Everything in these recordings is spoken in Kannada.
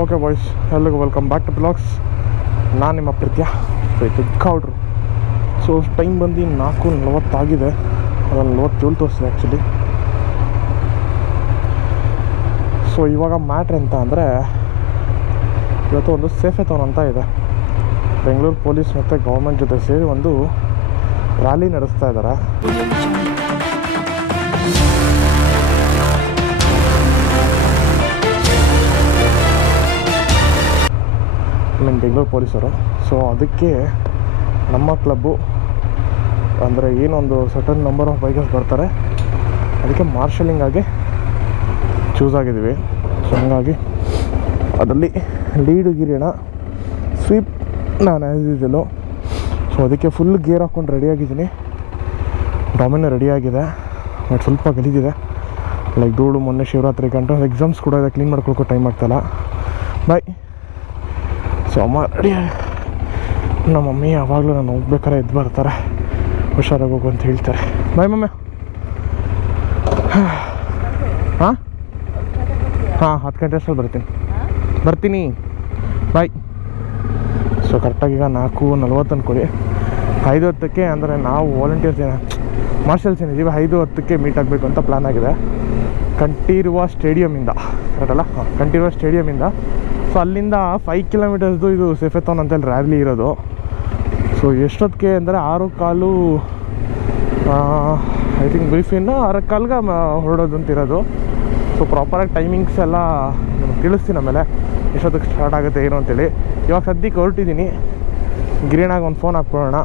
ಓಕೆ ಬಾಯ್ಸ್, ಎಲ್ಲಿಗೂ ವೆಲ್ಕಮ್ ಬ್ಯಾಕ್ ಟು ಬ್ಲಾಗ್ಸ್. ನಾನು ನಿಮ್ಮ ಪ್ರೀತಿಯ ಕೌಡ್ರು. ಸೊ ಟೈಮ್ ಬಂದು 4:40 ಆಗಿದೆ. ಅದನ್ನು 47 ತೋರಿಸಿದೆ ಆ್ಯಕ್ಚುಲಿ. ಸೊ ಇವಾಗ ಮ್ಯಾಟ್ರ್ ಎಂತ ಅಂದರೆ, ಇವತ್ತು ಒಂದು ಸೇಫೆಥಾನ್ ಅಂತ ಇದೆ. ಬೆಂಗಳೂರು ಪೊಲೀಸ್ ಮತ್ತು ಗೌರ್ಮೆಂಟ್ ಜೊತೆ ಸೇರಿ ಒಂದು ರ್ಯಾಲಿ ನಡೆಸ್ತಾ ಇದ್ದಾರೆ. ಬೆಂಗಳೂರು ಪೊಲೀಸರು. ಸೊ ಅದಕ್ಕೆ ನಮ್ಮ ಕ್ಲಬ್ಬು ಅಂದರೆ ಏನೊಂದು ಸರ್ಟನ್ ನಂಬರ್ ಆಫ್ ಬೈಕರ್ಸ್ ಬರ್ತಾರೆ, ಅದಕ್ಕೆ ಮಾರ್ಷಲಿಂಗ್ ಆಗಿ ಚೂಸ್ ಆಗಿದ್ದೀವಿ. ಸೊ ಹಂಗಾಗಿ ಅದರಲ್ಲಿ ಲೀಡು ಗಿರಿಣ, ಸ್ವೀಪ್ ನಾನು ಆ್ಯಸಿದೆಲ್ಲೋ. ಸೊ ಅದಕ್ಕೆ ಫುಲ್ ಗೇರ್ ಹಾಕ್ಕೊಂಡು ರೆಡಿಯಾಗಿದ್ದೀನಿ. ಡಾಮಿನೋ ರೆಡಿಯಾಗಿದೆ, ಬಟ್ ಸ್ವಲ್ಪ ಗಲೀಜಿದೆ. ಲೈಕ್ ಧೂಳು, ಮೊನ್ನೆ ಶಿವರಾತ್ರಿ ಗಂಟು ಎಕ್ಸಾಮ್ಸ್ ಕೂಡ ಇದೆ, ಕ್ಲೀನ್ ಮಾಡ್ಕೊಳ್ಕೋ ಟೈಮ್ ಆಗ್ತಾಯಿಲ್ಲ. ಬಾಯ್. ಸೊ ಅಮ್ಮ ರೆಡಿ. ನಮ್ಮ ಮಮ್ಮಿ ಯಾವಾಗಲೂ ನಾನು ಹೋಗ್ಬೇಕಾರೆ ಎದ್ದು ಬರ್ತಾರೆ, ಹುಷಾರಾಗಿ ಹೋಗು ಅಂತ ಹೇಳ್ತಾರೆ. Bye mummy. ಹಾಂ 10 ಗಂಟೆ ಅಷ್ಟರಲ್ಲಿ ಬರ್ತೀನಿ. ಬಾಯ್. ಸೊ ಕರೆಕ್ಟಾಗಿ ಈಗ 4:40 ಅಂದ್ಕೊಳ್ಳಿ. 5:10 ಅಂದರೆ ನಾವು ವಾಲಂಟಿಯರ್ಸ್ ಮಾರ್ಷಲ್ಸ್ ಏನಿದ್ದೀವಿ 5:10 ಮೀಟ್ ಆಗಬೇಕು ಅಂತ ಪ್ಲ್ಯಾನ್ ಆಗಿದೆ. ಕಂಠೀರವ ಸ್ಟೇಡಿಯಮಿಂದ, ಕರೆಕ್ಟಲ್ಲ? ಕಂಠೀರವ ಸ್ಟೇಡಿಯಮಿಂದ. ಸೊ ಅಲ್ಲಿಂದ 5 ಕಿಲೋಮೀಟರ್ಸ್ದು ಇದು ಸೇಫೆಥಾನ್ ಅಂತೇಳಿ ರ್ಯಾಲಿ ಇರೋದು. ಸೊ ಎಷ್ಟೊತ್ತಿಗೆ ಅಂದರೆ 6:15 ಐ ಥಿಂಕ್ ಬ್ರೀಫಿಂದ 6:15ಗೆ ಹೊರಡೋದು ಅಂತಿರೋದು. ಸೊ ಪ್ರಾಪರಾಗಿ ಟೈಮಿಂಗ್ಸ್ ಎಲ್ಲ ನಮ್ಗೆ ತಿಳಿಸ್ತೀನಿ ಆಮೇಲೆ ಎಷ್ಟೊತ್ತಿಗೆ ಸ್ಟಾರ್ಟ್ ಆಗುತ್ತೆ ಏನು ಅಂತೇಳಿ. ಇವಾಗ ಸದ್ಯಕ್ಕೆ ಹೊರಟಿದ್ದೀನಿ. ಗಿರಿಣಾಗ ಒಂದು ಫೋನ್ ಹಾಕ್ಕೊಳ್ಳೋಣ.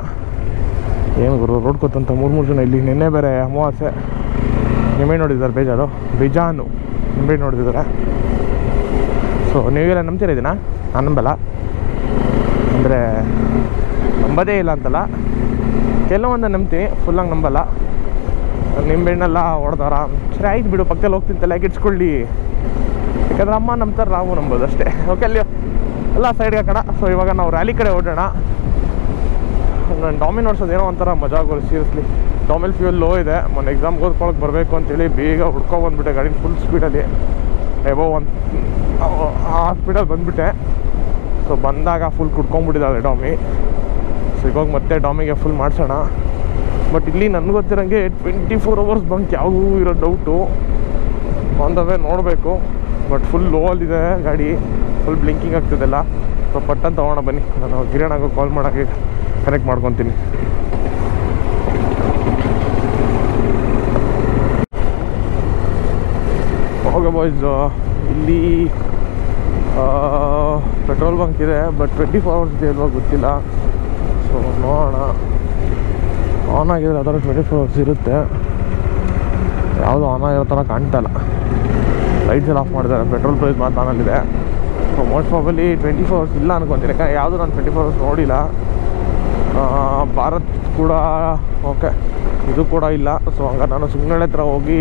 ಏನು ಗುರು ರೋಡ್ ಕೊತ್ತಂತ 3 ಜನ ಇಲ್ಲಿ. ನಿನ್ನೆ ಬೇರೆ ಅಮಾವಾಸ್ಯೆ, ನಿಂಬೆ ನೋಡಿದ್ದಾರೆ ಬೇಜಾನು ನಿಂಬೆ ನೋಡಿದ್ದಾರೆ. ಸೊ ನೀವೆಲ್ಲ ನಂಬ್ತೀರ ಇದನ್ನ? ನಾನು ನಂಬಲ್ಲ. ಅಂದರೆ ನಂಬೋದೇ ಇಲ್ಲ ಅಂತಲ್ಲ, ಕೆಲವೊಂದು ನಂಬ್ತೀನಿ, ಫುಲ್ಲಾಗಿ ನಂಬಲ್ಲ. ನಿಂಬೆಣ್ಣೆಲ್ಲ ಹೊಡೆದಾರ ಸರಿ ಆಯ್ತು ಬಿಡು, ಪಕ್ಕದಲ್ಲಿ ಹೋಗ್ತಿಂತಲ್ಲ ಯಾಕೆ ಇಟ್ಸ್ಕೊಳ್ಳಿ. ಯಾಕಂದ್ರೆ ಅಮ್ಮ ನಂಬ್ತಾರೆ, ನಾವು ನಂಬೋದು ಅಷ್ಟೇ. ಓಕೆ ಅಲ್ಲಿ ಎಲ್ಲ ಸೈಡ್ಗೆ ಹಾಕೋಣ. ಸೊ ಇವಾಗ ನಾವು ರ್ಯಾಲಿ ಕಡೆ ಹೊರಡೋಣ. ನಾನು ಡಾಮಿನ್ ಓಡಿಸೋದು ಏನೋ ಒಂಥರ ಮಜಾ ಆಗೋದು ಸೀರಿಯಸ್ಲಿ. ಡಾಮಿಲ್ ಫ್ಯೂಲ್ ಲೋ ಇದೆ. ಮೊನ್ನೆ ಎಕ್ಸಾಮ್ಗೆ ಓದ್ಕೊಳಕ್ಕೆ ಬರಬೇಕು ಅಂತೇಳಿ ಬೇಗ ಹುಡ್ಕೊಬಂದ್ಬಿಟ್ಟೆ ಗಾಡಿ ಫುಲ್ ಸ್ಪೀಡಲ್ಲಿ. ಎಬೋ ಆ ಸ್ಪೀಡಲ್ಲಿ ಬಂದುಬಿಟ್ಟೆ. ಸೊ ಬಂದಾಗ ಫುಲ್ ಕುಡ್ಕೊಂಬಿಟ್ಟಿದ್ದಾಳೆ ಡಾಮಿ. ಸೊ ಇವಾಗ ಮತ್ತೆ ಡಾಮಿಗೆ ಫುಲ್ ಮಾಡಿಸೋಣ. ಬಟ್ ಇಲ್ಲಿ ನನಗೆ ಗೊತ್ತಿರೋಂಗೆ 24 hours ಬಂಕ್ ಯಾವುದೂ ಇರೋ ಡೌಟು. ಆನ್ ದ ವೇ ನೋಡಬೇಕು. ಬಟ್ ಫುಲ್ ಲೋ ಅಲ್ಲಿದೆ ಗಾಡಿ, ಫುಲ್ ಬ್ಲಿಂಕಿಂಗ್ ಆಗ್ತಿದೆಲ್ಲ. ಸೊ ಪಟ್ಟಂತ ತೊಗೊಳ್ಳೋಣ ಬನ್ನಿ. ನಾನು ಗಿರಣಾಗ ಕಾಲ್ ಮಾಡೋಕ್ಕೆ ಕನೆಕ್ಟ್ ಮಾಡ್ಕೊತೀನಿ. ಓಕೆ ಬಾಯ್ಸ್, ಇಲ್ಲಿ ಪೆಟ್ರೋಲ್ ಬಂಕ್ ಇದೆ, ಬಟ್ 24 hours ಇದೆ ಇಲ್ವಾ ಗೊತ್ತಿಲ್ಲ. ಸೊ ನೋಡೋಣ. ಆನ್ ಆಗಿದ್ರೆ ಅದರ 24 hours ಇರುತ್ತೆ. ಯಾವುದೂ ಆನ್ ಆಗಿರೋ ಥರ ಕಾಣ್ತಲ್ಲ. ಲೈಟ್ಸ್ ಎಲ್ಲ ಆಫ್ ಮಾಡಿದ್ದಾರೆ. ಪೆಟ್ರೋಲ್ ಪ್ರೈಸ್ ಮಾತ್ರ ಆನಲ್ಲಿದೆ. ಸೊ ಮೋಸ್ಟ್ ಪ್ರಾಬಲಿ 24 hours ಇಲ್ಲ ಅನ್ಕೊತೀನಿ. ಯಾಕಂದರೆ ಯಾವುದೂ ನಾನು 24 hours ನೋಡಿಲ್ಲ. ಭಾರತ್ ಕೂಡ ಓಕೆ, ಇದು ಕೂಡ ಇಲ್ಲ. ಸೊ ಹಂಗಾರೆ ನಾನು ಸುಮ್ಮನೆ ಹತ್ರ ಹೋಗಿ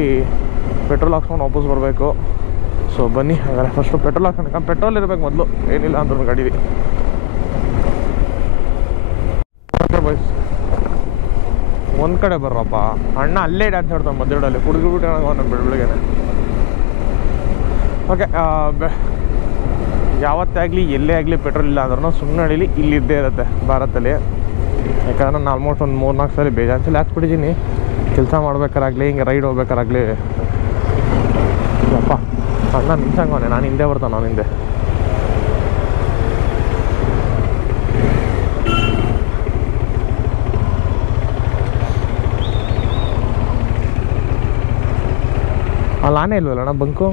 ಪೆಟ್ರೋಲ್ ಹಾಕ್ಸ್ಕೊಂಡು ವಾಪಸ್ ಬರಬೇಕು. ಸೊ ಬನ್ನಿ ಹಾಗಾದ್ರೆ ಫಸ್ಟು ಪೆಟ್ರೋಲ್ ಹಾಕೊಂಡು. ಯಾಕಂದ್ರೆ ಪೆಟ್ರೋಲ್ ಇರಬೇಕು ಮೊದಲು, ಏನಿಲ್ಲ ಅಂದ್ರೂ ಗಾಡೀಲಿ. ಓಕೆ ಬಾಯ್ಸ್, ಒಂದು ಕಡೆ ಬರ್ರಪ್ಪ. ಅಣ್ಣ ಅಲ್ಲೇ ಡ್ಯಾನ್ಸ್ ಆಡ್ತಾನೆ ಮಧ್ಯದಲ್ಲಿ, ಕುಡಿದ್ಬಿಟ್ಟು ನಾನು ಬೆಳಗ್ಗೆನೆ. ಓಕೆ, ಯಾವತ್ತೇ ಆಗಲಿ ಎಲ್ಲೇ ಆಗಲಿ ಪೆಟ್ರೋಲ್ ಇಲ್ಲ ಅಂದ್ರೂ ಸುಮ್ಮನೆ ಅಡಿಲಿ ಇಲ್ಲಿದ್ದೇ ಇರುತ್ತೆ ಭಾರತಲ್ಲಿ. ಯಾಕಂದ್ರೆ ನಾನು ಆಲ್ಮೋಸ್ಟ್ ಒಂದು 3-4 ಸಲ ಬೇಜಾನ್ಸಲ್ಲಿ ಹಾಕ್ಬಿಟ್ಟಿದ್ದೀನಿ. ಕೆಲಸ ಮಾಡ್ಬೇಕಾರಾಗಲಿ, ಹಿಂಗೆ ರೈಡ್ ಹೋಗ್ಬೇಕಾರಾಗಲಿ. ಅಪ್ಪ ಅಣ್ಣ ನಿಂತಂಗವನೆ, ನಾನು ಹಿಂದೆ ಬರ್ತಾನೆ, ನಾನು ಹಿಂದೆ. ಅಲ್ಲಿ ಆನೆ ಇಲ್ವಲ್ಲ ಅಣ್ಣ ಬಂಕು?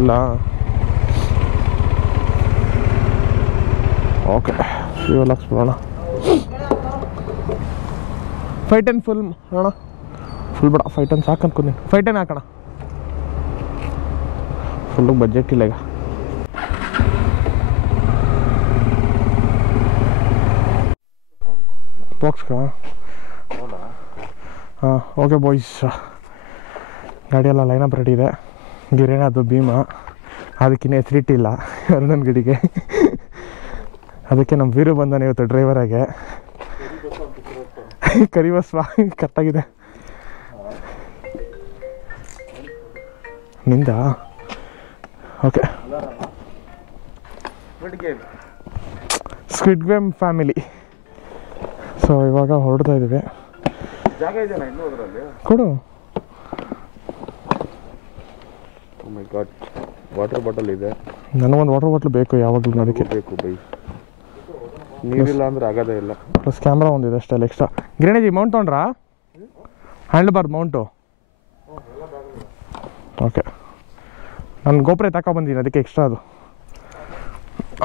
ಇಲ್ಲ. ಓಕೆ, ಫ್ಯೂಲ್ ಹಾಕ್ಸ್ಬಿಡೋಣ. 510 ಫುಲ್ ಅಣ್ಣ. ಫುಲ್ ಬೇಡ, 510 ಸಾಕು ಅನ್ಕೊಂತೀನಿ. 510 ಹಾಕೋಣ. ಫುಲ್ಲು ಬಜೆಟ್ ಇಲ್ಲ ಈಗ. ಬಾಕ್ಸ್ಗ ಹಾಂ. ಓಕೆ ಬಾಯ್ಸ್, ಗಾಡಿಯೆಲ್ಲ ಲೈನಪ್ ರೆಡಿ ಇದೆ. ಗಿರೇನ ಅದು ಭೀಮಾ, ಅದಕ್ಕಿನ್ನ ಹೆಸರಿಟ್ಟಿಲ್ಲ ನನ್ನ ಗಡಿಗೆ. ಅದಕ್ಕೆ ನಮ್ಮ ವೀರು ಬಂದಾನೆ ಇವತ್ತು ಡ್ರೈವರಾಗೆ. ಕರಿಬಸ್ವಾ ಕರೆಕ್ಟಾಗಿದೆ. ನಿಂದ okay. Squid game family. So ಇವಾಗ ಹೊರಡ್ತಾ ಇದ್ದೀವಿ. ಜಾಗ ಇದೆಯಲ್ಲ ಇನ್ನೂ ಅದರಲ್ಲಿ ಕೊಡು. ಓ ಮೈ ಗಾಡ್, ವಾಟರ್ ಬಾಟಲ್ ಇದೆ. ನನಗೊಂದು ವಾಟರ್ ಬಾಟ್ಲ್ ಬೇಕು ಯಾವಾಗಲೂ. ಅದಕ್ಕೆ ಬೇಕು ಬೈ, ನೀರಿಲ್ಲ ಅಂದ್ರೆ ಆಗೋದೇ ಇಲ್ಲ. ಪ್ಲಸ್ ಕ್ಯಾಮ್ರಾ ಒಂದಿದೆ ಅಷ್ಟೇ ಅಲ್ಲ ಎಕ್ಸ್ಟ್ರಾ. ಗಿರಣಿ ಮೌಂಟ್ ತೊಗೊಂಡ್ರಾ? ಹ್ಯಾಂಡಲ್ ಬಾರ್ದು ಮೌಂಟು. ಓಕೆ, ನಾನು ಗೋಪುರ ತಗೊಬಂದಿದ್ದೀನಿ ಅದಕ್ಕೆ ಎಕ್ಸ್ಟ್ರಾ ಅದು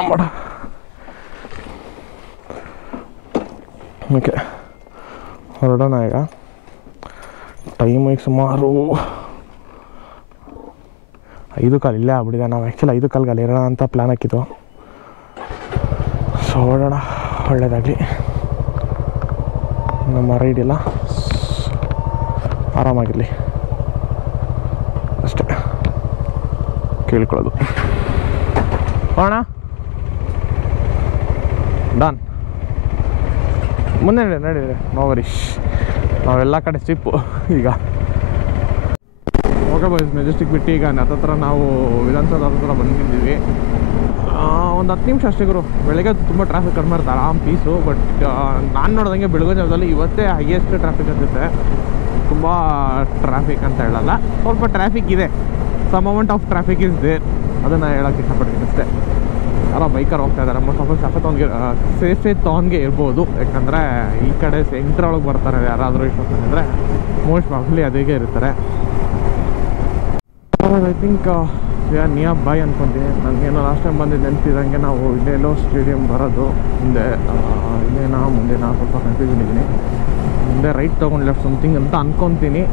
ಮಾಡ. ಓಕೆ ಹೊರಡೋಣ ಈಗ. ಟೈಮ್ ಈಗ ಸುಮಾರು 5:15 ಇಲ್ಲೇ ಆಗ್ಬಿಟ್ಟಿದೆ. ನಾವು ಆ್ಯಕ್ಚುಲಿ 5:15 ಅಲ್ಲಿ ಇರೋಣ ಅಂತ ಪ್ಲ್ಯಾನ್ ಹಾಕಿದ್ದು. ಸೊ ಹೊರಡೋಣ, ಒಳ್ಳೆಯದಾಗಲಿ. ನಮ್ಮ ರೈಡ್ ಎಲ್ಲ ಆರಾಮಾಗಿರಲಿ ಅಷ್ಟೇ ಕೇಳ್ಕೊಳ್ಳೋದು. ಹೋಗೋಣ, ಡನ್. ಮುಂದೆ ನಡೀರಿ, ನೋ ವರೀಶ್. ನಾವೆಲ್ಲ ಕಡೆ ಸ್ಟಿಪ್ಪು ಈಗ. ಓಕೆ ಬಾಯ್ಸ್, ಮೆಜೆಸ್ಟಿಕ್ ಬಿಟ್ಟು ಈಗ ಹತ್ರ ನಾವು ವಿಧಾನಸೌಧ ಹತ್ರ ಬಂದಿದ್ದೀವಿ. ಒಂದು 10 ನಿಮಿಷ ಅಷ್ಟೇ ಗುರು. ಬೆಳಗ್ಗೆ ತುಂಬ ಟ್ರಾಫಿಕ್ ಕಡಿಮೆ ಇರುತ್ತೆ, ಆರಾಮ್ ಪೀಸು. ಬಟ್ ನಾನು ನೋಡಿದಂಗೆ ಬೆಳಗ್ಗೆ ಜಾವದಲ್ಲಿ ಇವತ್ತೇ ಹೈಯೆಸ್ಟ್ ಟ್ರಾಫಿಕ್ ಅನಿಸುತ್ತೆ. ತುಂಬ ಟ್ರಾಫಿಕ್ ಅಂತ ಹೇಳಲ್ಲ, ಸ್ವಲ್ಪ ಟ್ರಾಫಿಕ್ ಇದೆ. Some amount of traffic is there, ಅದನ್ನು ಹೇಳೋಕ್ಕೆ ಇಷ್ಟಪಡ್ತೀನಿ ಅಷ್ಟೇ. ಯಾರೋ ಬೈಕರ್ ಹೋಗ್ತಾ ಇದ್ದಾರೆ. ಸೇಫೆಥಾನ್ಗೆ ಇರ್ಬೋದು, ಯಾಕಂದರೆ ಈ ಕಡೆ ಸೆಂಟ್ರ್ ಒಳಗೆ ಬರ್ತಾರೆ ಯಾರಾದರೂ ಇಷ್ಟೊತ್ತಂದರೆ ಮೋಸ್ಟ್ ಪ್ರಾಬ್ಲಿ ಅದಿಗೆ ಇರ್ತಾರೆ. ಐ ಥಿಂಕ್ ನಿಯರ್ ಬೈ ಅನ್ಕೊತೀನಿ. ನನಗೇನೋ ಲಾಸ್ಟ್ ಟೈಮ್ ಬಂದಿದ್ದು ನೆನಪಿದಂಗೆ ನಾವು ಇಲ್ಲೆಲ್ಲೋ ಸ್ಟೇಡಿಯಂ ಬರೋದು ಹಿಂದೆ. ಇಲ್ಲೇನಾ ಮುಂದೆನಾ ಸ್ವಲ್ಪ ಕನ್ಫ್ಯೂಷನ್ ಇದ್ದೀನಿ. ಮುಂದೆ ರೈಟ್ ತೊಗೊಂಡು ಲೆಫ್ಟ್ ಸಮಥಿಂಗ್ ಅಂತ ಅನ್ಕೊತೀನಿ.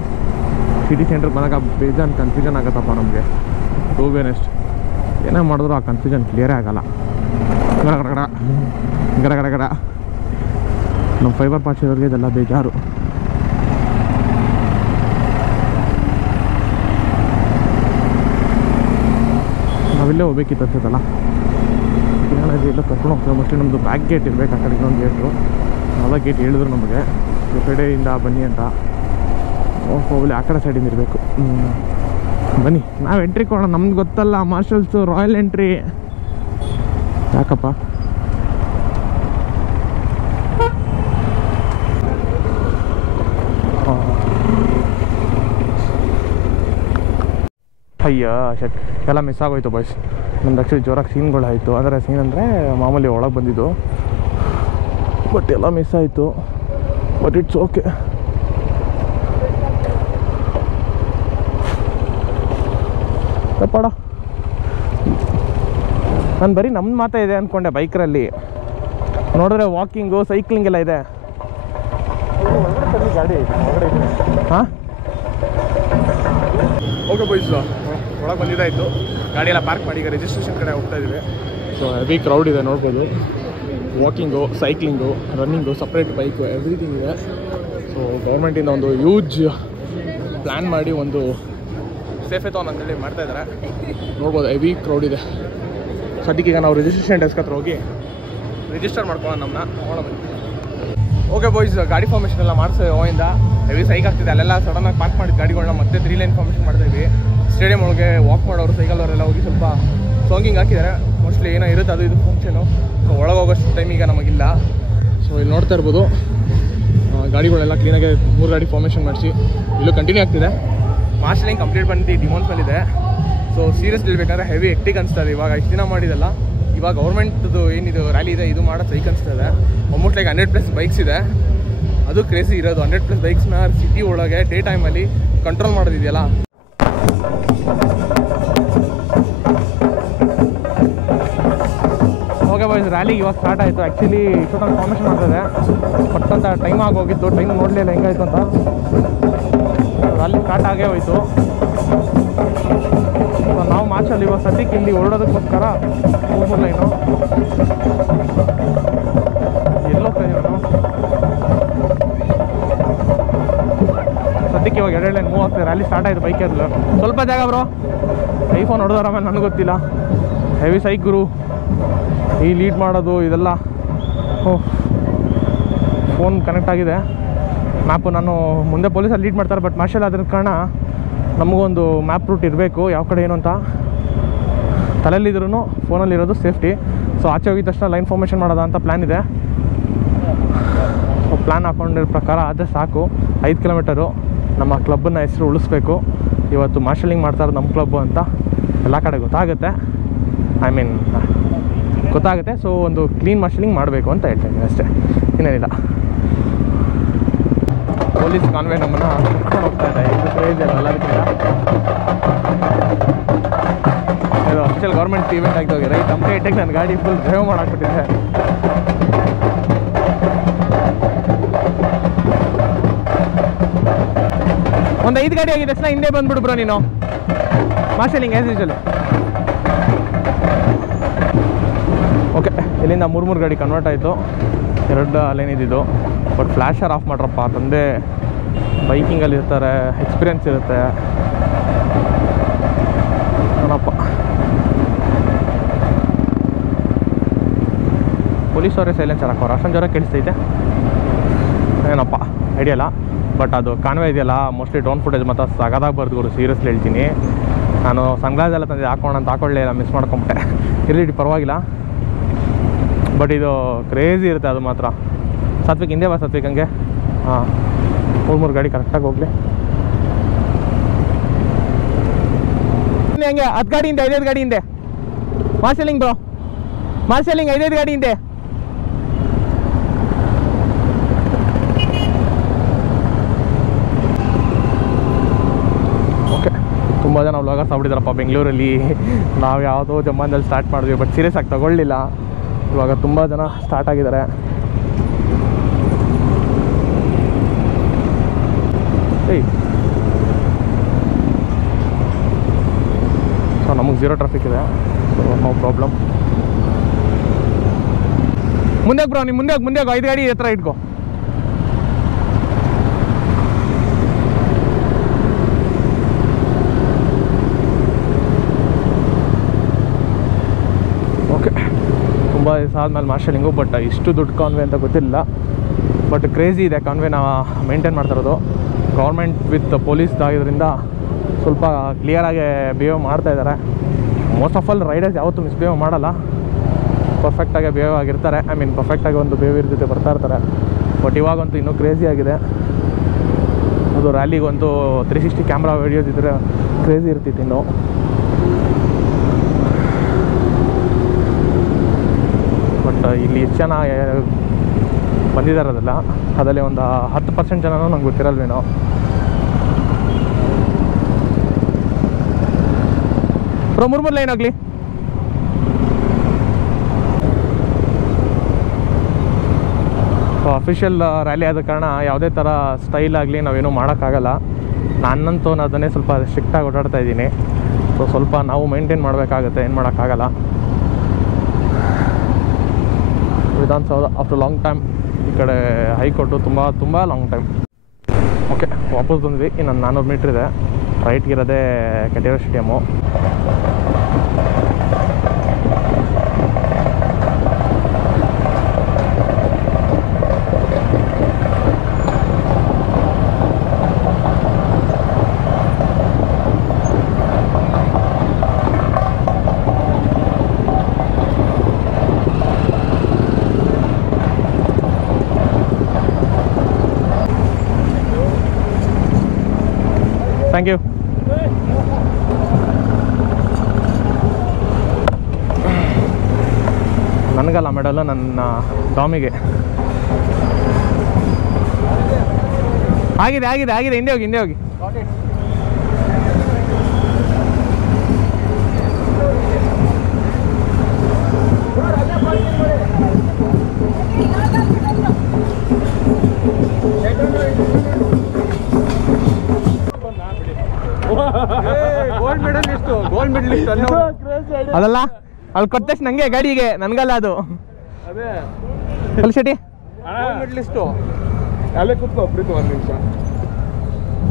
ಸಿಟಿ ಸೆಂಟ್ರಿಗೆ ಬಂದಾಗ ಬೇಜಾನ್ ಕನ್ಫ್ಯೂಷನ್ ಆಗುತ್ತಪ್ಪ ನಮಗೆ. ಟು ಬಿ ಆನೆಸ್ಟ್, ಏನೇ ಮಾಡಿದ್ರು ಆ ಕನ್ಫ್ಯೂಷನ್ ಕ್ಲಿಯರೇ ಆಗೋಲ್ಲ. ಗಡ ನಮ್ಮ ಫೈಬರ್ ಪಾರ್ಟ್ಸ್ ಇರೋರಿಗೆ ಇದೆಲ್ಲ ಬೇಜಾರು. ನಾವಿಲ್ಲೇ ಹೋಗ್ಬೇಕಿತ್ತು ಅನ್ಸುತ್ತಲ್ಲ. ಎಲ್ಲ ಕರ್ಕೊಂಡು ಹೋಗ್ತೇವೆ. ಮೋಸ್ಟ್ಲಿ ನಮ್ಮದು ಬ್ಯಾಕ್ ಗೇಟ್ ಇರಬೇಕು, ಆ ಕಡೆ ಇನ್ನೊಂದು ಗೇಟು. ಅಲ್ಲ ಗೇಟ್ ಹೇಳಿದ್ರು ನಮಗೆ ಈ ಕಡೆಯಿಂದ ಬನ್ನಿ ಅಂತ. ಹೋಗಲಿ ಆ ಕಡೆ ಸೈಡಿಂದ ಇರಬೇಕು. ಬನ್ನಿ ನಾವು ಎಂಟ್ರಿ ಕೊಡೋಣ. ನಮ್ಗೆ ಗೊತ್ತಲ್ಲ ಮಾರ್ಷಲ್ಸು ರಾಯಲ್ ಎಂಟ್ರಿ. ಯಾಕಪ್ಪ ಅಯ್ಯ ಶಟ್, ಎಲ್ಲ ಮಿಸ್ ಆಗೋಯ್ತು ಬಾಯ್ಸ್. ನಮ್ದು ಆ್ಯಕ್ಚುಲಿ ಜೋರಾಗಿ ಸೀನ್ಗಳಾಯಿತು. ಅಂದರೆ ಸೀನ್ ಅಂದರೆ ಮಾಮೂಲಿ ಒಳಗೆ ಬಂದಿದ್ದು, ಬಟ್ ಎಲ್ಲ ಮಿಸ್ ಆಯಿತು. But it's okay. ತಪ್ಪಡ, ನಾನು ಬರೀ ನಮ್ಮದು ಮಾತ್ರ ಇದೆ ಅಂದ್ಕೊಂಡೆ. ಬೈಕರಲ್ಲಿ ನೋಡಿದ್ರೆ ವಾಕಿಂಗು ಸೈಕ್ಲಿಂಗ್ ಎಲ್ಲ ಇದೆ. ಗಾಡಿ ಹಾಂ ಓಕೆ ಬಾಯ್ಸ್, ಒಳಗೆ ಬಂದಿದ್ದಾಯಿತು. ಗಾಡಿ ಎಲ್ಲ ಪಾರ್ಕ್ ಮಾಡಿ ಈಗ ರಿಜಿಸ್ಟ್ರೇಷನ್ ಕಡೆ ಹೋಗ್ತಾ ಇದ್ದೀವಿ. ಸೊ ಹೆವಿ ಕ್ರೌಡ್ ಇದೆ ನೋಡ್ಬೋದು. Walking, cycling, running, separate bike, everything ಇದೆ. ಸೊ ಗೌರ್ಮೆಂಟಿಂದ ಒಂದು ಯೂಜ್ ಪ್ಲ್ಯಾನ್ ಮಾಡಿ ಒಂದು ಸೇಫೆಥಾನ್ ಅಂತೇಳಿ ಮಾಡ್ತಾಯಿದ್ದಾರೆ. ನೋಡ್ಬೋದು ಹೆವಿ ಕ್ರೌಡ್ ಇದೆ. ಸದ್ಯಕ್ಕೆ ಈಗ ನಾವು ರಿಜಿಸ್ಟ್ರೇಷನ್ ಡೆಸ್ಕ್ ಹತ್ರ ಹೋಗಿ ರಿಜಿಸ್ಟರ್ ಮಾಡ್ಕೊಳ್ಳೋಣ ನಮ್ಮನ್ನ. ನೋಡೋಣ. ಓಕೆ ಬಾಯ್ಸ್, ಗಾಡಿ ಫಾರ್ಮೇಷನ್ ಎಲ್ಲ ಮಾಡಿಸೋ ಹೋಯಿಂದ ಹೆವಿ ಸೈಕ್ ಆಗ್ತಿದೆ. ಅಲ್ಲೆಲ್ಲ ಸಡನ್ನಾಗಿ ಪಾರ್ಕ್ ಮಾಡಿದ ಗಾಡಿಗಳನ್ನ ಮತ್ತೆ 3 ಲೈನ್ ಫಾರ್ಮೇಷನ್ ಮಾಡ್ತಾಯಿದ್ವಿ. ಸ್ಟೇಡಿಯಂ ಒಳಗೆ ವಾಕ್ ಮಾಡೋರು, ಸೈಕಲ್ ಅವರೆಲ್ಲ ಹೋಗಿ ಸ್ವಲ್ಪ ಸಾಂಗಿಂಗ್ ಹಾಕಿದ್ದಾರೆ. ಮೋಸ್ಟ್ಲಿ ಏನೋ ಇರುತ್ತೆ ಅದು ಇದು ಫಂಕ್ಷನು. ಸೊ ಒಳಗೆ ಹೋಗೋಷ್ಟು ಟೈಮ್ ಈಗ ನಮಗಿಲ್ಲ. ಸೊ ಇಲ್ಲಿ ನೋಡ್ತಾ ಇರ್ಬೋದು ಗಾಡಿಗಳೆಲ್ಲ ಕ್ಲೀನಾಗಿ 3 ಗಾಡಿ ಫಾರ್ಮೇಷನ್ ಮಾಡಿಸಿ ಇಲ್ಲೂ ಕಂಟಿನ್ಯೂ ಆಗ್ತಿದೆ. ಮಾರ್ಷಲಿಂಗ್ ಕಂಪ್ಲೀಟ್ ಬಂದು ಡಿಮಾನ್ಸ್ ಮೇಲಿದೆ. ಸೊ ಸೀರಿಯಸ್ ಹೇಳ್ಬೇಕಂದ್ರೆ ಹೆವಿ ಎಕ್ಟಿಕ್ ಅನಿಸ್ತದೆ. ಇವಾಗ ಇಷ್ಟು ದಿನ ಮಾಡಿದಲ್ಲ, ಇವಾಗ ಗೌರ್ಮೆಂಟ್ದು ಏನಿದು ರ್ಯಾಲಿ ಇದೆ ಇದು ಮಾಡೋದು ಸೈಕ್ ಅನಿಸ್ತದೆ. ಆಲ್ಮೋಸ್ಟ್ ಲೈಕ್ 100+ ಬೈಕ್ಸ್ ಇದೆ. ಅದು ಕ್ರೇಜಿ ಇರೋದು. 100+ ಬೈಕ್ಸ್ನ ಸಿಟಿ ಒಳಗೆ ಡೇ ಟೈಮಲ್ಲಿ ಕಂಟ್ರೋಲ್ ಮಾಡೋದಿದೆಯಲ್ಲ. ಓಕೆ ಬಾಯ್ಸ್, ರ್ಯಾಲಿ ಇವಾಗ ಸ್ಟಾರ್ಟ್ ಆಯಿತು. ಆ್ಯಕ್ಚುಲಿ ಇಷ್ಟೊಂದು ಫಾರ್ಮೇಷನ್ ಆಗ್ತದೆ, ಬಟ್ ಅಂತ ಟೈಮ್ ಆಗೋಗಿತ್ತು. ಟೈಮ್ ನೋಡಲಿಲ್ಲ ಹೆಂಗಾಯ್ತು ಅಂತ. ರ್ಯಾಲಿ ಸ್ಟಾರ್ಟ್ ಆಗೇ ಹೋಯಿತು. ಸೊ ನಾವು ಮಾರ್ಚಲ್ಲಿ ಇವಾಗ ಸದ್ಯಕ್ಕೆ ಇಲ್ಲಿ ಹೊರಡೋದಕ್ಕೋಸ್ಕರ 3 ಲೈನು ಎಲ್ಲೋ ನಾನು ಸದ್ಯಕ್ಕೆ ಇವಾಗ 2 ಲೈನ್ ಮೂವ್ ಆಗ್ತದೆ. ರ್ಯಾಲಿ ಸ್ಟಾರ್ಟ್ ಆಯಿತು. ಬೈಕ್ ಅದು ಸ್ವಲ್ಪ ಜಾಗ ಬ್ರೋ. ಐಫೋನ್ ಹೊಡೆದಾರ ಆಮೇಲೆ ನನಗೆ ಗೊತ್ತಿಲ್ಲ. ಹೆವಿ ಸೈಕ್ ಗುರು ಈ ಲೀಡ್ ಮಾಡೋದು ಇದೆಲ್ಲ. ಫೋನ್ ಕನೆಕ್ಟ್ ಆಗಿದೆ. ಮ್ಯಾಪು ನಾನು ಮುಂದೆ ಪೊಲೀಸಲ್ಲಿ ಲೀಡ್ ಮಾಡ್ತಾರೆ, ಬಟ್ ಮಾರ್ಷಲ್ ಅದ್ರ ಕಾರಣ ನಮಗೊಂದು ಮ್ಯಾಪ್ ರೂಟ್ ಇರಬೇಕು, ಯಾವ ಕಡೆ ಏನು ಅಂತ. ತಲೆಯಲ್ಲಿದ್ರೂ ಫೋನಲ್ಲಿರೋದು ಸೇಫ್ಟಿ. ಸೊ ಆಚೆ ಹೋಗಿದ ತಕ್ಷಣ ಲೈನ್ ಫಾರ್ಮೇಷನ್ ಮಾಡೋದ ಅಂತ ಪ್ಲ್ಯಾನ್ ಇದೆ. ಸೊ ಪ್ಲ್ಯಾನ್ ಹಾಕೊಂಡಿರೋ ಪ್ರಕಾರ ಆದರೆ ಸಾಕು. 5 ಕಿಲೋಮೀಟರು ನಮ್ಮ ಕ್ಲಬ್ಬನ್ನು ಹೆಸರು ಉಳಿಸ್ಬೇಕು. ಇವತ್ತು ಮಾರ್ಷಲಿಂಗ್ ಮಾಡ್ತಾ ಇರೋದು ನಮ್ಮ ಕ್ಲಬ್ಬು ಅಂತ ಎಲ್ಲ ಕಡೆ ಗೊತ್ತಾಗುತ್ತೆ. ಗೊತ್ತಾಗುತ್ತೆ. ಸೊ ಒಂದು ಕ್ಲೀನ್ ಮಾರ್ಷಲಿಂಗ್ ಮಾಡಬೇಕು ಅಂತ ಹೇಳ್ತಾ ಇದ್ದೀನಿ ಅಷ್ಟೇ, ಇನ್ನೇನಿಲ್ಲ. ಪೊಲೀಸ್ ಕಾನ್ವೆ ನಮ್ಮನ್ನು ಕರ್ಕೊಂಡು ಹೋಗ್ತಾ ಇದೆ. ಇದು ಕ್ರೇಜ್ ಅಲ್ಲ ಎಲ್ಲದಕ್ಕಿಂತ. ಇದು ಅಫಿಷಿಯಲ್ ಗೌರ್ಮೆಂಟ್ ಇವೆಂಟ್ ಆಗ್ತಾ ಹೋಗಿದೆ. ಈ ಕಂಪ್ಲೀಟಾಗಿ ನನ್ನ ಗಾಡಿ ಫುಲ್ ಡ್ರೈವ್ ಮಾಡಾಕ್ಬಿಟ್ಟಿದೆ. ಒಂದು 5 ಗಾಡಿ ಆಗಿದ ತಕ್ಷಣ ಹಿಂದೆ ಬಂದ್ಬಿಡು ಬ್ರೋ ನೀನು. Marshalling as usual. ಓಕೆ, ಇಲ್ಲಿಂದ 3 ಗಾಡಿ ಕನ್ವರ್ಟ್ ಆಯಿತು. 2 ಲೈನ್ ಇದ್ದಿದ್ದು. ಬಟ್ ಫ್ಲ್ಯಾಶರ್ ಆಫ್ ಮಾಡ್ರಪ್ಪ, ತಂದೆ ಬೈಕಿಂಗಲ್ಲಿ ಇರ್ತಾರೆ, ಎಕ್ಸ್ಪೀರಿಯನ್ಸ್ ಇರುತ್ತೆ. ಏನಪ್ಪ ಪೊಲೀಸವರೇ ಸೈಲೆನ್ಸರ್ ಹಾಕೋರು, ಅಷ್ಟೊಂದು ಜ್ವರ ಕೇಳಿಸ್ತೈತೆ ಏನಪ್ಪ ಐಡಿಯಾ ಇಲ್ಲ. ಬಟ್ ಅದು ಕಾನ್ವೆ ಇದೆಯಲ್ಲ, ಮೋಸ್ಟ್ಲಿ ಡ್ರೋನ್ ಫುಟೇಜ್ ಮತ್ತು ಸಗದಾಗಿ ಬರ್ದು ಸೀರಿಯಸ್ಲಿ ಹೇಳ್ತೀನಿ. ನಾನು ಸನ್ಗ್ಲಾಸ್ ಎಲ್ಲ ತಂದೆ ಹಾಕೋಣ ಅಂತ ಹಾಕೊಳ್ಳೇ ಇಲ್ಲ, ಮಿಸ್ ಮಾಡ್ಕೊಂಬಿಟ್ಟೆ. ಇರಲಿ ಪರವಾಗಿಲ್ಲ. ಬಟ್ ಇದು ಕ್ರೇಜಿ ಇರುತ್ತೆ ಅದು ಮಾತ್ರ. ಸಾತ್ವಿಕ್ ಹಿಂದೆ ಬಾ, ಸಾತ್ವಿಕ್ ಹಂಗೆ. ಹಾಂ, 3 ಗಾಡಿ ಕರೆಕ್ಟಾಗಿ ಹೋಗಲಿ. ಹಂಗೆ 10 ಗಾಡಿ ಹಿಂದೆ, 5 ಗಾಡಿ ಹಿಂದೆ. ಮಾರ್ಷಲಿಂಗ್ ಬ್ರೋ, ಮಾರ್ಷಲಿಂಗ್ 5 ಗಾಡಿ ಹಿಂದೆ. ಓಕೆ, ತುಂಬ ಜನ ವ್ಲಾಗರ್ಸ್ ಆಗ್ಬಿಟ್ಟಿದ್ದಾರಪ್ಪ ಬೆಂಗಳೂರಲ್ಲಿ. ನಾವು ಯಾವುದೋ ಜಮಾನದಲ್ಲಿ ಸ್ಟಾರ್ಟ್ ಮಾಡಿದ್ವಿ, ಬಟ್ ಸೀರಿಯಸ್ ಆಗಿ ತಗೊಳ್ಳಿಲ್ಲ. ಇವಾಗ ತುಂಬ ಜನ ಸ್ಟಾರ್ಟ್ ಆಗಿದ್ದಾರೆ. ಸೊ ನಮಗೆ 0 ಟ್ರಾಫಿಕ್ ಇದೆ, ಸೊ ನೋ ಪ್ರಾಬ್ಲಮ್. ಮುಂದೆ ಬ್ರೋ, ನೀವು ಮುಂದೆ ಹೋಗಿ 5 ಗಾಡಿ ಹತ್ರ ಇಟ್ಕೋ. ಓಕೆ, ತುಂಬ ದಿವಸ ಆದಮೇಲೆ ಮಾರ್ಷಲಿಂಗು. ಬಟ್ ಇಷ್ಟು ದುಡ್ಡು ಕಾನ್ವೆ ಅಂತ ಗೊತ್ತಿಲ್ಲ. ಬಟ್ ಕ್ರೇಜಿ ಇದೆ ಕಾನ್ವೆ ನಾವು ಮೇಂಟೈನ್ ಮಾಡ್ತಾ ಇರೋದು. ಗೌರ್ಮೆಂಟ್ ವಿತ್ ಪೊಲೀಸ್ ಆಗಿದ್ದರಿಂದ ಸ್ವಲ್ಪ ಕ್ಲಿಯರಾಗಿ ಬಿಹೇವ್ ಮಾಡ್ತಾಯಿದ್ದಾರೆ. ಮೋಸ್ಟ್ ಆಫ್ ಆಲ್ ರೈಡರ್ಸ್ ಯಾವತ್ತೂ ಮಿಸ್ಬಿಹೇವ್ ಮಾಡಲ್ಲ, ಪರ್ಫೆಕ್ಟಾಗಿ ಬಿಹೇವ್ ಆಗಿರ್ತಾರೆ. ಪರ್ಫೆಕ್ಟಾಗಿ ಒಂದು ಬಿಹೇವಿಯರ್ ಜೊತೆ ಬರ್ತಾ ಇರ್ತಾರೆ. ಬಟ್ ಇವಾಗಂತೂ ಇನ್ನೂ ಕ್ರೇಜಿ ಆಗಿದೆ. ಅದು ರ್ಯಾಲಿಗಂತೂ 360 ಕ್ಯಾಮ್ರಾ ವೀಡಿಯೋಸ್ ಇದ್ದರೆ ಕ್ರೇಜಿ ಇರ್ತಿತ್ತು ಇನ್ನು. ಬಟ್ ಇಲ್ಲಿ ಎಷ್ಟು ಜನ ಬಂದಿದ್ದಾರದಲ್ಲ, ಅದರಲ್ಲಿ ಒಂದು 10% ಜನನೂ ನಂಗೆ ಗೊತ್ತಿರಲ್ವೇನೋ. ಬ್ರೋ 3 ಲೈನ್ ಆಗಲಿ. ಅಫಿಷಿಯಲ್ ರ್ಯಾಲಿ ಆದ ಕಾರಣ ಯಾವುದೇ ಥರ ಸ್ಟೈಲ್ ಆಗಲಿ ನಾವೇನೂ ಮಾಡೋಕ್ಕಾಗಲ್ಲ. ನಾನಂತೂ ಅದನ್ನೇ ಸ್ವಲ್ಪ ಸ್ಟ್ರಿಕ್ಟಾಗಿ ಓಡಾಡ್ತಾ ಇದ್ದೀನಿ. ಸೊ ಸ್ವಲ್ಪ ನಾವು ಮೇಂಟೈನ್ ಮಾಡಬೇಕಾಗತ್ತೆ, ಏನು ಮಾಡೋಕ್ಕಾಗಲ್ಲ. ವಿಧಾನಸೌಧ ಆಫ್ಟರ್ ಲಾಂಗ್ ಟೈಮ್, ಈ ಕಡೆ ಹೈಕೋರ್ಟು ತುಂಬ ಲಾಂಗ್ ಟೈಮ್. ಓಕೆ, ವಾಪಸ್ ಬಂದ್ವಿ. ಇನ್ನೊಂದು 400 ಮೀಟ್ರ್ ಇದೆ. ರೈಟ್ಗಿರೋದೇ ಕೆಟಿಆರ್ ಸ್ಟೇಡಿಯಮ್ಮು. Thank you. ನನಗಲ್ಲ ಮೆಡಲು, ನನ್ನ ಟಾಮಿಗೆ. ಆಗಿದೆ ಆಗಿದೆ ಆಗಿದೆ. ಹಿಂದೆ ಹೋಗಿ, ಹಿಂದೆ ಹೋಗಿ. ಗೋಲ್ಡ್ ಮೆಡಲಿಸ್ಟ್ ಅದಲ್ಲ, ಅಲ್ಲಿ ಕೊಟ್ಟ ತಕ್ಷಣ ನನಗೆ ಗಾಡಿಗೆ, ನನಗಲ್ಲ ಅದು. ಅದೇ ಅಲ್ಲಿ ಶೆಟ್ಟಿ ಗೋಲ್ಡ್ ಮೆಡಲಿಸ್ಟು ಅಲ್ಲೇ ಕೂತ್ಕೋ ಪ್ರೀತು, 1 ನಿಮಿಷ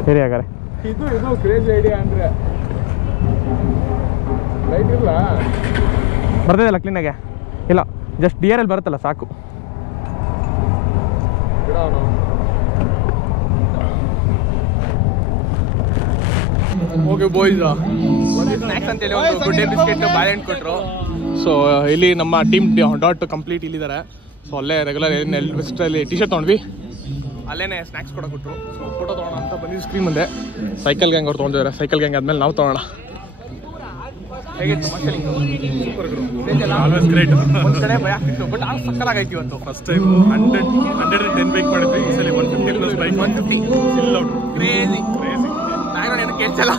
ಸರಿ ಹಾಗಾರೆ. ಇದು ಕ್ರೇಜಿ ಐಡಿಯಾ ಅಂದರೆ ಲೈಟ್ ಇಲ್ಲ, ಬರ್ತಿದಲ್ಲ ಕ್ಲೀನಾಗೆ. ಇಲ್ಲ, ಜಸ್ಟ್ DRL ಬರುತ್ತಲ್ಲ ಸಾಕು. ಓಕೆ ಬಾಯ್ಸ್, ಸ್ನ್ಯಾಕ್ಸ್ ಅಂತೇಳಿ ಒಂದು ಗುಡ್ ಡೇ ಬಿಸ್ಕೆಟ್ ಬಾಳೆಹಣ್ಣು ಕೊಟ್ಟರು. ಸೊ ಇಲ್ಲಿ ನಮ್ಮ ಟೀಮ್ ಡಾಟ್ ಕಂಪ್ಲೀಟ್ ಇಲ್ಲಿದ್ದಾರೆ. ಸೊ ಅಲ್ಲೇ ರೆಗ್ಯುಲರ್ ಬೆಸ್ಟಲ್ಲಿ ಟಿ ಶರ್ಟ್ ತೊಗೊಂಡ್ವಿ, ಅಲ್ಲೇನೆ ಸ್ನ್ಯಾಕ್ಸ್ ಕೂಡ ಕೊಟ್ಟರು. ಸೊ ಫೋಟೋ ತೊಗೊಳೋಣ ಅಂತ ಬಂದಿದ್ದು ಸ್ಕ್ರೀನ್ ಮುಂದೆ. ಸೈಕಲ್ ಗ್ಯಾಂಗ್ ಅವ್ರು ತೊಗೊಂಡಿದ್ದಾರೆ. ಸೈಕಲ್ ಗ್ಯಾಂಗ್ ಆದಮೇಲೆ ನಾವು ತೊಗೊಳ್ಳೋಣ. ಹೇಗಿತ್ತು ಆಲ್ವೇಸ್ ಗ್ರೇಟ್. ಒಂದು ಕಡೆ ಭಯ ಆಗ್ತಿತ್ತು, ಬಟ್ ಆ ಸಕ್ಕಲಾಗೈತಿ ಇವತ್ತು. ಫಸ್ಟ್ ಟೈಮ್ 110 ಬೈಕ್ ಮಾಡಿದ್ವಿ, ಈ ಸಲ 150 plus bike. 150 fill out. Crazy ನಾನು ಏನು ಕೇಳ್ಸಲ್ಲ.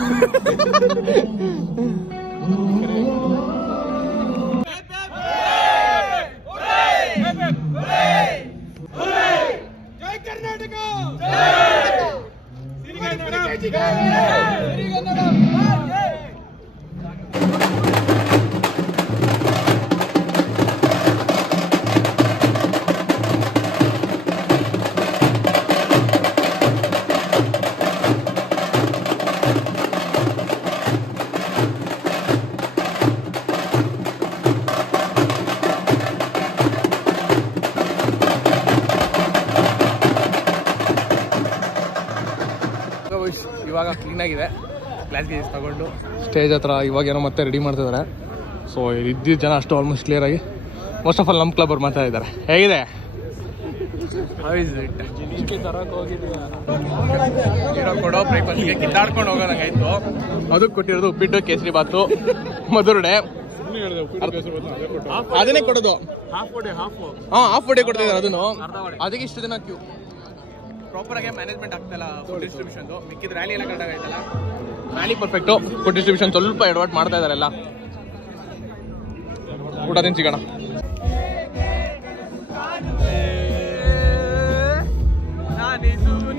ಜೈ ಕರ್ನಾಟಕ. ಇವಾಗ ಕ್ಲೀನಾಗಿದೆ. ಕ್ಲಾಸ್ ಗೇಜ್ ತಗೊಂಡು ಸ್ಟೇಜ್ ಹತ್ರ ಇವಾಗೇನೋ ಮತ್ತೆ ರೆಡಿ ಮಾಡ್ತಿದ್ದಾರೆ. ಸೊ ಇದ್ದಿದ್ದ ಜನ ಅಷ್ಟು ಆಲ್ಮೋಸ್ಟ್ ಕ್ಲಿಯರಾಗಿ ಮೋಸ್ಟ್ ಆಫ್ ಆಲ್ ನಮ್ಮ ಕ್ಲಬ್ ಅವ್ರು ಮಾತಾಡ್ತಾ ಇದ್ದಾರೆ. ಹೇಗಿದೆ ಕೊಡೋ ಬ್ರೇಕ್ಫಾಸ್ಟ್ಗೆ ಕಿತ್ತಾಡ್ಕೊಂಡು ಹೋಗೋದಂಗಾಯ್ತು. ಅದಕ್ಕೆ ಕೊಟ್ಟಿರೋದು ಉಪ್ಪಿಟ್ಟು, ಕೇಸರಿ ಬಾತು, ಮಧುರಡೆ. ಅದನ್ನೇ ಕೊಡೋದು. ಹಾಫ್ ಡೇ ಕೊಡ್ತಿದ್ದಾರೆ ಅದನ್ನು. ಅದಕ್ಕೆ ಇಷ್ಟು ದಿನ ಕ್ಯೂ. ಪ್ರಾಪರ್ ಆಗಿ ಮ್ಯಾನೇಜ್ಮೆಂಟ್ ಆಗ್ತಲ್ಲ ಫುಡ್ ಡಿಸ್ಟ್ರಿಬ್ಯೂಷನ್. ಮಿಕ್ಕಿದ ರ್ಯಾಲಿ ಎಲ್ಲ ಕರೆಕ್ಟ್ ಆಗೈತಲ್ಲ. ರ್ಯಾಲಿ ಪರ್ಫೆಕ್ಟು, ಫುಡ್ ಡಿಸ್ಟ್ರಿಬ್ಯೂಷನ್ ಸ್ವಲ್ಪ ಎಡವಟ್ ಮಾಡ್ತಾ ಇದಾರೆಲ್ಲ. ಊಟ ತಿನ್ ಸಿಗೋಣ.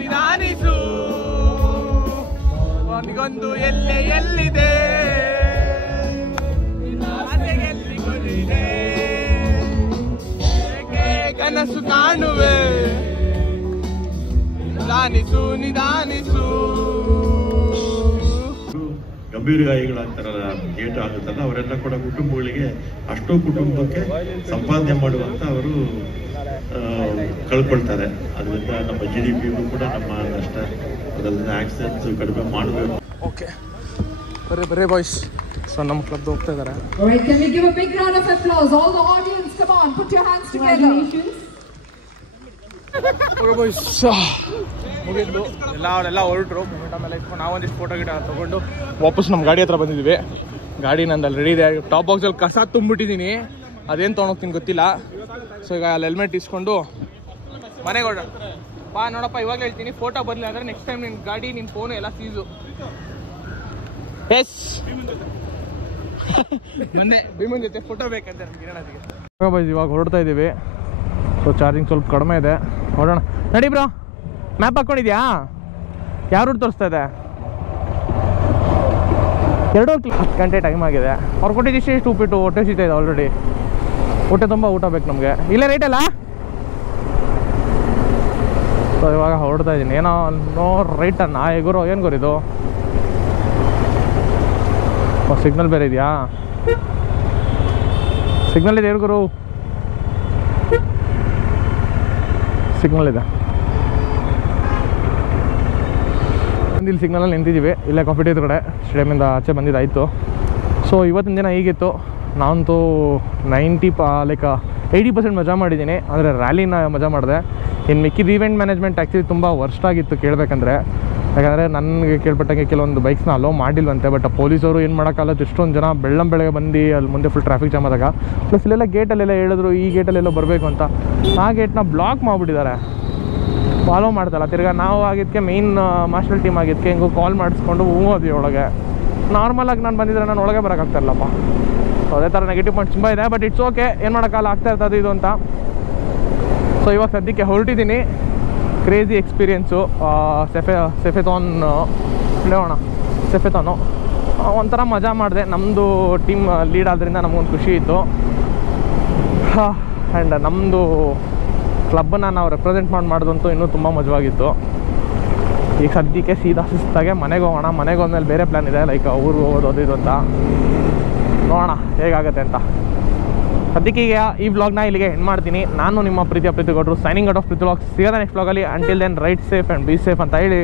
ನಿಧಾನಿಸು ಅವನಿಗೊಂದು ಎಲ್ಲೆ ಎಲ್ಲಿದೆ, ಕನಸು ಕಾಣುವೆ. ನಿಧಾನಿಸು ಗಂಭೀರ ಗಾಯಗಳಾಗ್ತಾರಲ್ಲ, ಏಟು ಆಗುತ್ತಲ್ಲ, ಅವರೆಲ್ಲ ಕೂಡ ಕುಟುಂಬಗಳಿಗೆ, ಅಷ್ಟೋ ಕುಟುಂಬಕ್ಕೆ ಸಂಪಾದನೆ ಮಾಡುವಂತ ಅವರು ಕಳ್ಕೊಳ್ತಾರೆ. ಅದರಿಂದ ನಮ್ಮ GDP ಕೂಡ ನಮ್ಮ ನಷ್ಟ, ಅದರಿಂದ ಆಕ್ಸಿಡೆಂಟ್ಸ್ ಕಡಿಮೆ ಮಾಡಬೇಕು. ಓಕೆ ಬರೇ ಬಾಯ್ಸ್. ಸೊ ನಮ್ಮ ಕ್ಲಬ್ ಹೋಗ್ತಾ ಇದ್ದಾರೆ. Alright, can we give a big round of applause? All the audience, come on, put your hands together. ಮುಗಿದ್ದು ಎಲ್ಲ ಹೊರಟರು. ಆಮೇಲೆ ಇಟ್ಕೊಂಡು ನಾವೊಂದಿಷ್ಟು ಫೋಟೋ ಗಿಟ ತೊಗೊಂಡು ವಾಪಸ್ ನಮ್ಮ ಗಾಡಿ ಹತ್ರ ಬಂದಿದ್ದೀವಿ. ಗಾಡಿ ನಂದಲ್ಲಿ ರೆಡಿ ಇದೆ. ಟಾಪ್ ಬಾಕ್ಸಲ್ಲಿ ಕಸ ತುಂಬಿಟ್ಟಿದ್ದೀನಿ, ಅದೇನು ತೊಗೊಂಡೋಗ್ತೀನಿ ಗೊತ್ತಿಲ್ಲ. ಸೊ ಈಗ ಅಲ್ಲಿ ಹೆಲ್ಮೆಟ್ ಇಸ್ಕೊಂಡು ಮನೆಗೆ ಹೊರಡ ಬಾ. ನೋಡಪ್ಪ ಇವಾಗಲೇ ಹೇಳ್ತೀನಿ, ಫೋಟೋ ಬರಲಿಲ್ಲ ಅಂದರೆ ನೆಕ್ಸ್ಟ್ ಟೈಮ್ ನಿನ್ನ ಗಾಡಿ, ನಿನ್ನ ಫೋನು ಎಲ್ಲ ಸೀಸು. ಎಸ್ ಮೊನ್ನೆ ಭೀಮನ್ ಜೊತೆ ಫೋಟೋ ಬೇಕಂತ ನಮ್ಗೆ ಕಿರಣಾದಿಗೆ. ಇವಾಗ ಹೊರಡ್ತಾ ಇದ್ದೀವಿ. ಸೊ ಚಾರ್ಜಿಂಗ್ ಸ್ವಲ್ಪ ಕಡಿಮೆ ಇದೆ, ಹೊರಡೋಣ. ನಡಿ ಬ್ರೋ, ಮ್ಯಾಪ್ ಹಾಕ್ಕೊಂಡಿದ್ಯಾ? ಯಾವ ರೂಟ್ ತೋರಿಸ್ತಾ ಇದೆ? 10 ಗಂಟೆ ಟೈಮ್ ಆಗಿದೆ. ಅವ್ರು ಕೊಟ್ಟಿದ್ದು ಇಷ್ಟು ಉಪ್ಪಿಟ್ಟು, ಹೊಟ್ಟೆ ಸಿಗ್ತಾ ಇದೆ ಆಲ್ರೆಡಿ. ಹೊಟ್ಟೆ ತುಂಬ ಊಟ ಬೇಕು ನಮಗೆ. ಇಲ್ಲೇ ರೈಟ್ ಅಲ್ಲ? ಸೊ ಇವಾಗ ಹೊರಡ್ತಾ ಇದ್ದೀನಿ. ಏನೋ ನೋ ರೈಟ್ ಅನ್ನ ಗುರು, ಏನು ಗುರಿದು? ಸಿಗ್ನಲ್ ಬೇರೆ ಇದೆಯಾ? ಸಿಗ್ನಲ್ ಇದೆ ಗುರು, ಸಿಗ್ನಲ್ ಇದೆ. ಇಲ್ಲಿ ಸಿಗ್ನಲಲ್ಲಿ ನಿಂತಿದ್ದೀವಿ. ಇಲ್ಲೇ ಕಾಫಿ ಟೀ ಕಡೆ ಸ್ಟೇಡಿಯಮಿಂದ ಆಚೆ ಬಂದಿದ್ದಾಯಿತು. ಸೊ ಇವತ್ತಿನ ದಿನ ಹೀಗಿತ್ತು. ನಾನಂತೂ 80% ಮಜಾ ಮಾಡಿದ್ದೀನಿ. ಅಂದರೆ ರ್ಯಾಲಿನ ಮಜಾ ಮಾಡಿದೆ. ಇನ್ನು ಮಿಕ್ಕಿದ ಈವೆಂಟ್ ಮ್ಯಾನೇಜ್ಮೆಂಟ್ ಆ್ಯಕ್ಚುಲಿ ತುಂಬ ವರ್ಸ್ಟ್ ಆಗಿತ್ತು ಕೇಳಬೇಕಂದ್ರೆ. ಯಾಕಂದರೆ ನನಗೆ ಕೇಳ್ಪಟ್ಟಂಗೆ ಕೆಲವೊಂದು ಬೈಕ್ಸ್ನ ಅಲೋ ಮಾಡಿಲ್ವಂತೆ. ಬಟ್ ಪೊಲೀಸವರು ಏನು ಮಾಡೋಕ್ಕಾಗಲ್ಲ, ಇಷ್ಟೊಂದು ಜನ ಬೆಳಗ್ಗೆ ಬಂದು ಅಲ್ಲಿ ಮುಂದೆ ಫುಲ್ ಟ್ರಾಫಿಕ್ ಜಾಮ್ ಆದಾಗ. ಪ್ಲಸ್ ಇಲ್ಲೆಲ್ಲ ಗೇಟಲ್ಲೆಲ್ಲ ಹೇಳಿದ್ರು ಈ ಗೇಟಲ್ಲೆಲ್ಲೋ ಬರಬೇಕು ಅಂತ. ಆ ಗೇಟ್ನ ಬ್ಲಾಕ್ ಮಾಡಿಬಿಟ್ಟಿದ್ದಾರೆ, ಫಾಲೋ ಮಾಡ್ತಲ್ಲ. ತಿರ್ಗಾ ನಾವು ಆಗಿದ್ದಕ್ಕೆ ಮೇಯ್ನ್ ಮಾರ್ಷಲ್ ಟೀಮ್ ಆಗಿದ್ದಕ್ಕೆ ಹೆಂಗೋ ಕಾಲ್ ಮಾಡಿಸ್ಕೊಂಡು ಹೋದ್ವಿ ಒಳಗೆ. ನಾರ್ಮಲಾಗಿ ನಾನು ಬಂದಿದ್ರೆ ನಾನು ಒಳಗೆ ಬರೋಕ್ಕಾಗ್ತಾಯಿಲ್ಲಪ್ಪ. ಸೊ ಅದೇ ಥರ ನೆಗೆಟಿವ್ ಪಾಯಿಂಟ್ಸ್ ತುಂಬ ಇದೆ. ಬಟ್ ಇಟ್ಸ್ ಓಕೆ, ಏನು ಮಾಡೋಕ್ಕಾಗಲ್ಲ, ಆಗ್ತಾ ಇರ್ತದೆ ಇದು ಅಂತ. ಸೊ ಇವಾಗ ಸದ್ಯಕ್ಕೆ ಹೊರಟಿದ್ದೀನಿ. Crazy experience. ಸೆಫೆಥಾನ್ ಸೆಫೆಥಾನು ಒಂಥರ ಮಜಾ ಮಾಡಿದೆ. ನಮ್ಮದು ಟೀಮ್ ಲೀಡ್ ಆದ್ದರಿಂದ ನಮಗೊಂದು ಖುಷಿ ಇತ್ತು. ಆ್ಯಂಡ್ ನಮ್ಮದು ಕ್ಲಬ್ಬನ್ನು ನಾವು ರೆಪ್ರೆಸೆಂಟ್ ಮಾಡೋದಂತೂ ಇನ್ನೂ ತುಂಬ ಮಜವಾಗಿತ್ತು. ಈಗ ಸದ್ಯಕ್ಕೆ ಸೀದಾ ಸುಸ್ತಾಗೆ ಮನೆಗೆ ಹೋಗೋಣ. ಮನೆಗೆ ಹೋದ್ಮೇಲೆ ಬೇರೆ ಪ್ಲ್ಯಾನ್ ಇದೆ, ಲೈಕ್ ಊರಿಗೆ ಹೋಗೋದು ಅದು ಇದು ಅಂತ. ನೋಡೋಣ ಹೇಗಾಗುತ್ತೆ ಅಂತ. ಸದ್ಯಕ್ಕೆ ಈಗ ಈ ವ್ಲಾಗ್ನ ಇಲ್ಲಿಗೆ ಎಂಡ್ ಮಾಡ್ತೀನಿ. ನಾನು ನಿಮ್ಮ ಪ್ರೀತಿಯ ಪ್ರೀತಿ ಗೌಡ್ರು, signing out of Preethi vlogs. ಸಿಗೋದ ನೆಕ್ಸ್ಟ್ ವ್ಲಾಗಲ್ಲಿ. Until then ride safe and be safe ಅಂತ ಹೇಳಿ